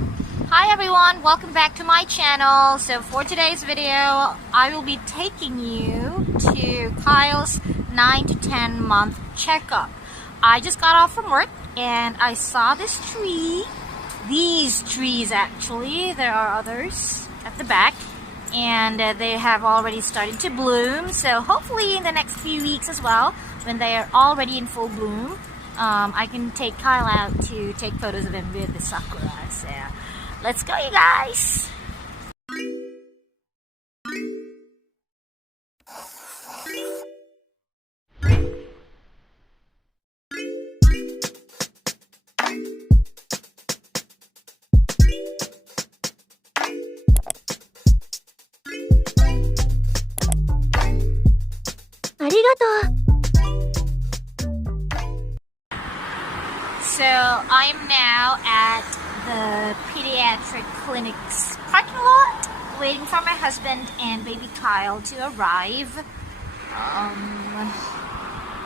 Hi everyone, welcome back to my channel. So for today's video, I will be taking you to Kyle's 9 to 10 month checkup. I just got off from work and I saw this tree. These trees actually, there are others at the back, and they have already started to bloom. So hopefully in the next few weeks as well, when they are already in full bloom, I can take Kyle out to take photos of him with the sakura. So let's go, you guys! So I am now at the Pediatric clinic's parking lot, waiting for my husband and baby Kyle to arrive.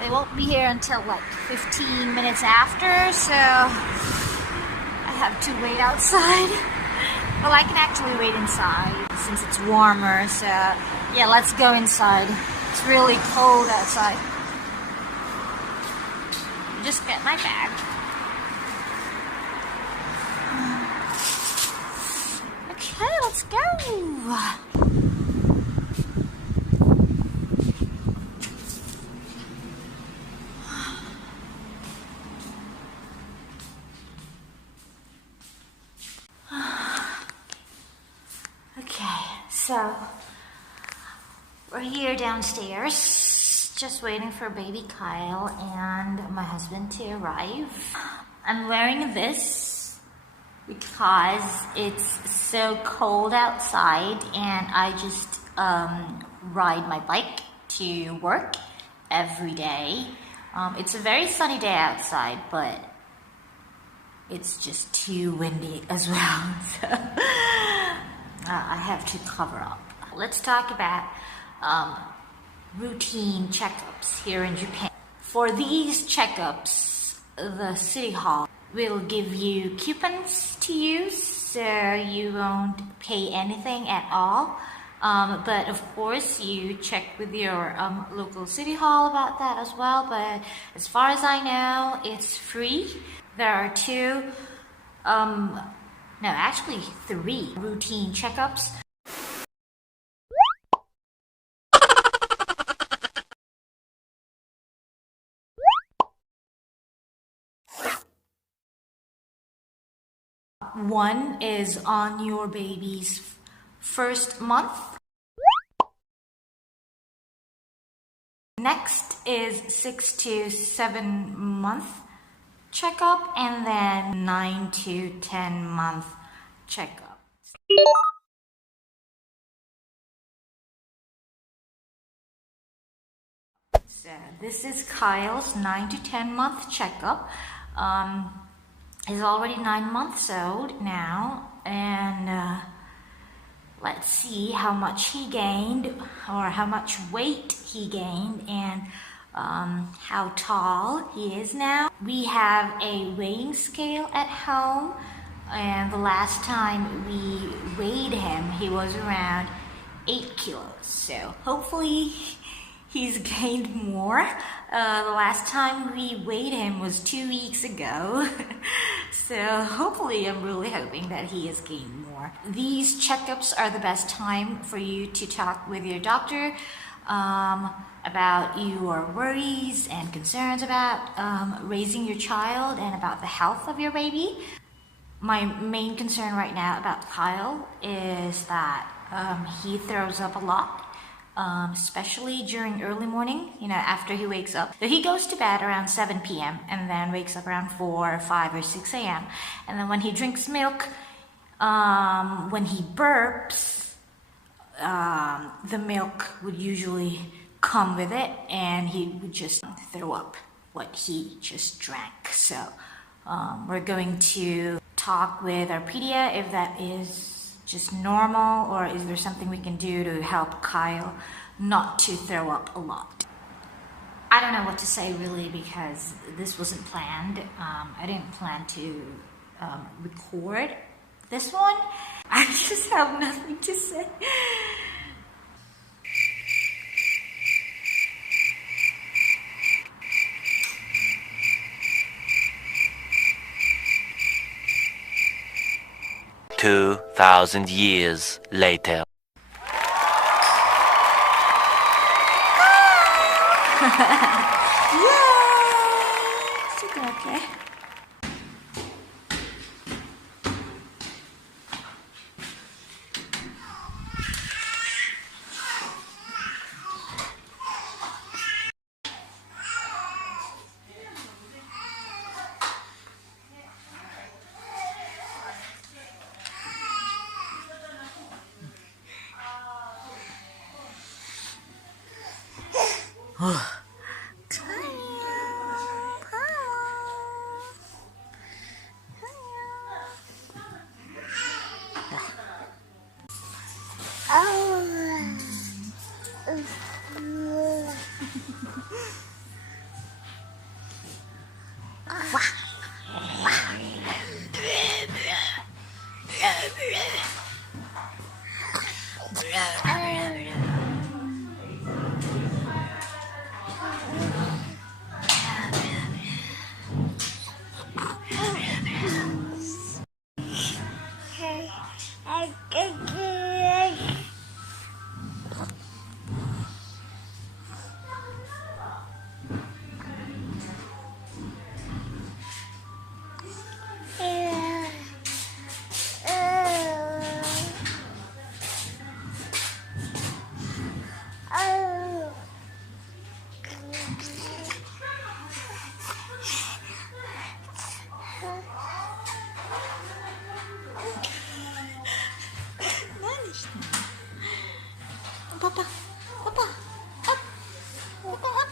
They won't be here until like 15 minutes after, so I have to wait outside. Well, I can actually wait inside since it's warmer, so yeah, let's go inside. It's really cold outside. Just get my bag. Okay, let's go. Okay, so we're here downstairs, just waiting for baby Kyle and my husband to arrive. I'm wearing this because it's so cold outside, and I just ride my bike to work every day. It's a very sunny day outside, but it's just too windy as well, so I have to cover up. Let's talk about routine checkups here in Japan. For these checkups, the city hall will give you coupons to use, so you won't pay anything at all. But of course, you check with your local city hall about that as well. But as far as I know, it's free. There are three routine checkups. One is on your baby's first month. Next is 6 to 7 month checkup, and then 9 to 10 month checkup. So this is Kyle's 9 to 10 month checkup. He's already 9 months old now, and let's see how much he gained, or how much weight he gained, and how tall he is now. We have a weighing scale at home, and the last time we weighed him, he was around 8 kilos. So hopefully he's gained more. The last time we weighed him was 2 weeks ago. So hopefully, I'm really hoping that he has gained more. These checkups are the best time for you to talk with your doctor about your worries and concerns about raising your child and about the health of your baby. My main concern right now about Kyle is that he throws up a lot. Especially during early morning, after he wakes up. So he goes to bed around 7 p.m. and then wakes up around 4, 5, or 6 a.m. And then when he drinks milk, when he burps, the milk would usually come with it, and he would just throw up what he just drank. So we're going to talk with our pedia if that is just normal, or is there something we can do to help Kyle not to throw up a lot. I don't know what to say really, because this wasn't planned. I didn't plan to record This one, I just have nothing to say. $2,000 later. Yay! Is it okay? Papa, Papa, up, Papa, up.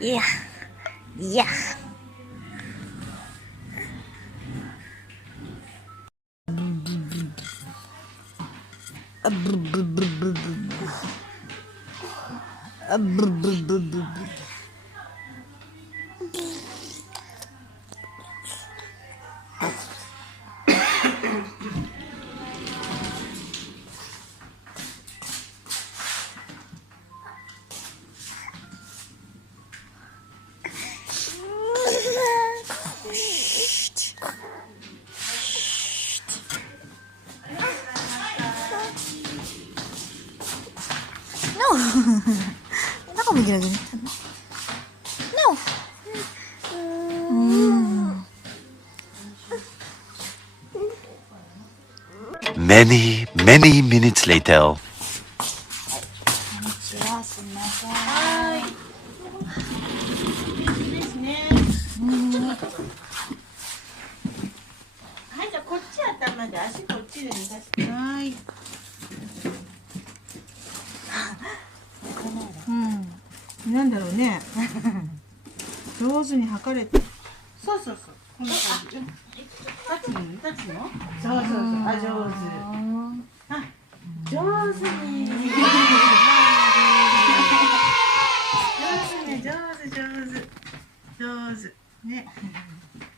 Yeah, yeah. No. Hindi ako may ginagalitan mo. No. Many, many minutes later. すみません。はい。ですね。はい、じゃあこっち頭で足こっちで寝させて。はい。なんだろうね。上手に測れて。そうそうそう。こんな感じ。立つの？立つの？そうそうそう。あ、上手。あ、上手ね。上手ね。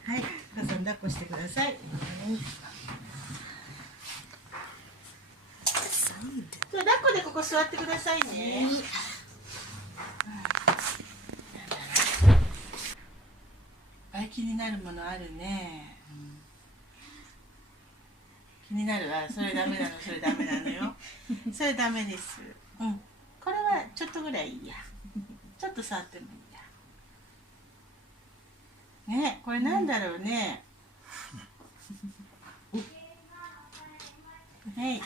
はい、お母さん抱っこしてください。そう、抱っこでここ座ってくださいね。気になるものあるね。気になるわ。それダメなの、それダメなのよ。それダメです。うん。これはちょっとぐらいいいや。ちょっと触ってもいいや。ね、これなんだろうね。はい。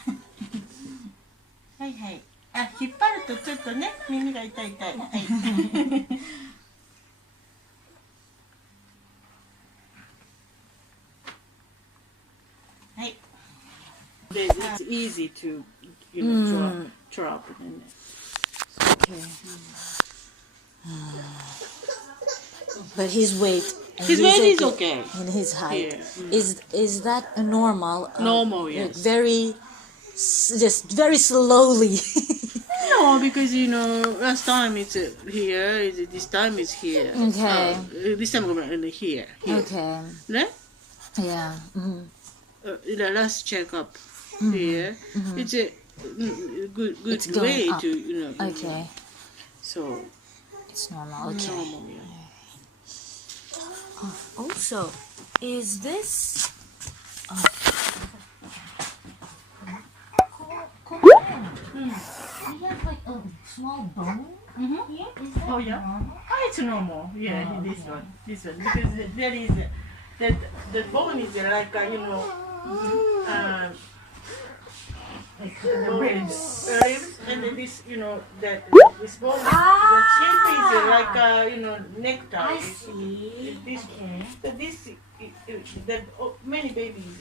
はいはい。あ、引っ張るとちょっとね、耳が痛い痛い。はい。はい。It's easy to, drop in it. Okay. But his weight. And His he's weight is okay. And his height. Yeah. Is that a normal? Normal, like yes. Just very slowly. No, because last time it's here, this time it's here. Okay. This time here. Okay. Ne? Yeah. Mm-hmm. The last checkup here, it's a good It's going way up. to Okay. So It's normal. Okay. normal, yeah. Also, is this? He has like a small bone here. Is that Oh, yeah? normal? Oh, it's normal. Yeah, this one, because there is that the bone is like Like the ribs. ribs, and then this that this bone, the shape is like necktie. I see. This Okay. so this that many babies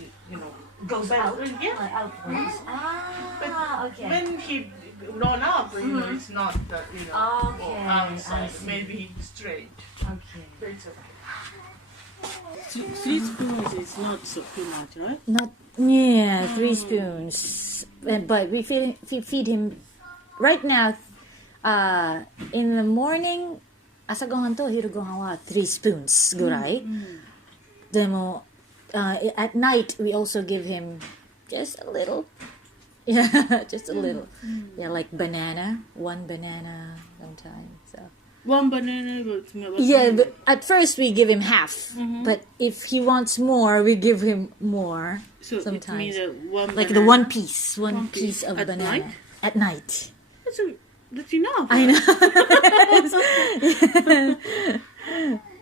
Goes but, out. yeah. Outwards. Okay. When he grown up, it's not Okay, outside. I see. Maybe straight. Okay. But it's okay. 3 spoons is not so too much, right? Not 3 spoons. But we feed him right now. In the morning, 朝ごはんと昼ごはんは 3 spoons ぐらい。でも、at night we also give him just a little. Yeah, just a little. Yeah, like banana, 1 banana sometimes. So. 1 banana goes. Yeah, but at first we give him half. But if he wants more, we give him more. So sometimes. it means one Like banana. the one piece of At banana. night? At night. That's enough. I know.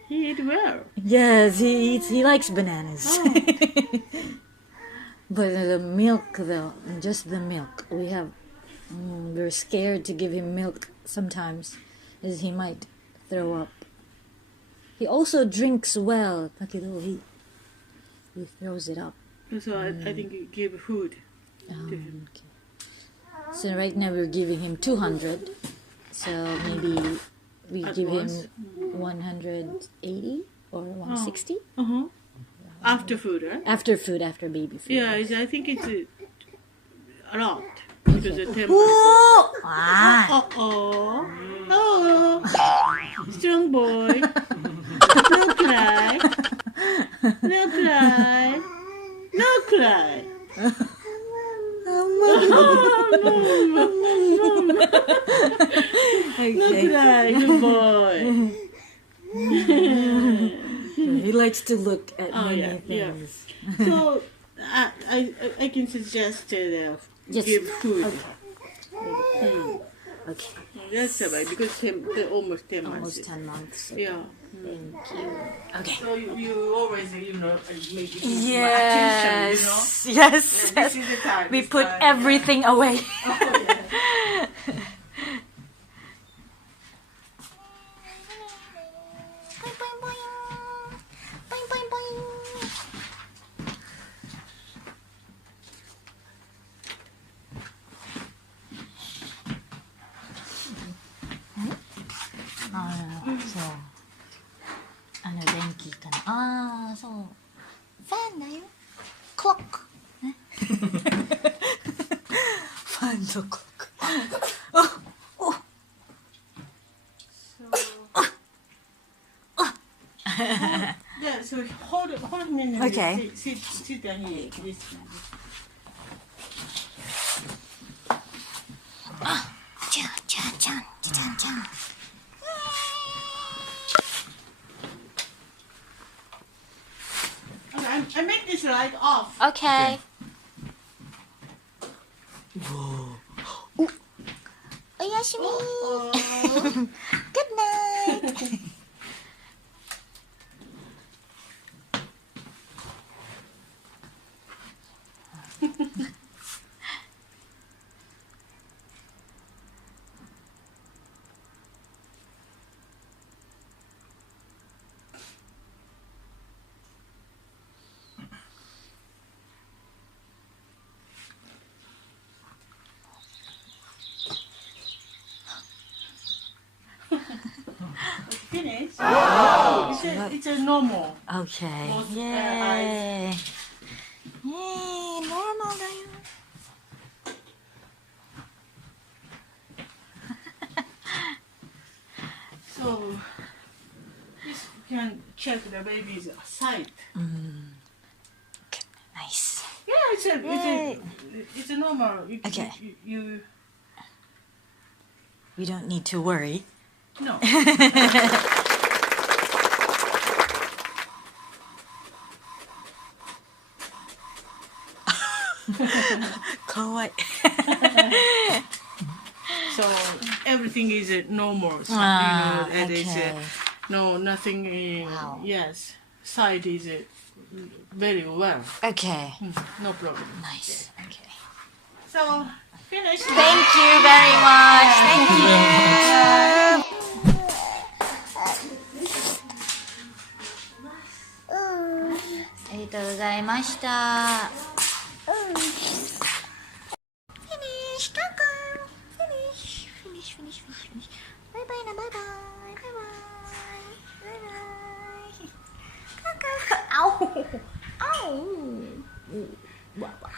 He ate well. Yes, he likes bananas. But the milk though, just the milk. We're scared to give him milk sometimes, as he might throw up. He also drinks well, だけど he throws it up. So I think you give food to him. Okay. So right now we're giving him 200. So maybe we At give once? him 180 or 160 After food, right? after baby food. Yeah, I think it's a lot. Because the 10 Whoa! Ah. Oh, strong boy. No cry. No cry. No cry. No cry, good boy. He likes to look at many yeah. things. So I can suggest Yes. give food. Okay. That's right, because they're almost 10 months. Almost 10 months. Yeah. Thank you. Okay. So you always, make it Yes. attention, Yes. This is the time. We this put time, everything away. So, 電気かな。そう。ファンだよ。クロック。ね。ファンのクロック。Yeah, so hold him. Okay. Sit down here. This. ちゃんちゃんちゃんちゃんちゃん。I make this light off. Okay. Oyashimi. Good night. finish. It's a normal. Okay. Both, Yay. Yay, normal だよ。So this can check the baby's sight. Okay, nice. Yeah, Yay. it's a normal. Okay. You We don't need to worry. no. かわいい。 So everything is normal. So, Ah, and it's, okay. no nothing. Wow. Yes, sight is very well. Okay, No problem. nice. Okay. So finish. Thank you very much. Thank you. ありがとうございました。Finish, Kaka. Finish, finish, finish, finish, finish. Bye bye na, bye bye, bye bye, bye bye. Kaka, ow, ow. Wah, wah.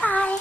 Bye.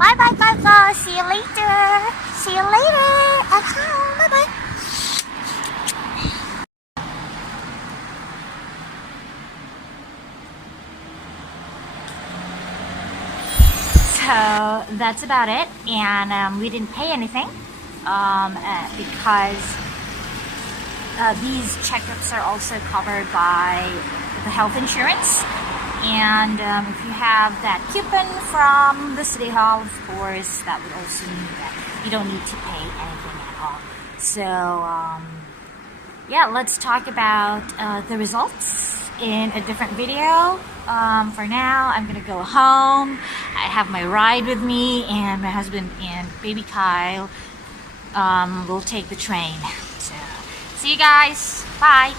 Bye bye, Kaka. See you later. See you later at home. Bye bye. So that's about it, and we didn't pay anything because these checkups are also covered by the health insurance. And if you have that coupon from the City Hall, of course, that would also mean that you don't need to pay anything at all. So, yeah, let's talk about the results in a different video. For now, I'm gonna go home. I have my ride with me, and my husband and baby Kyle will take the train. So, see you guys. Bye.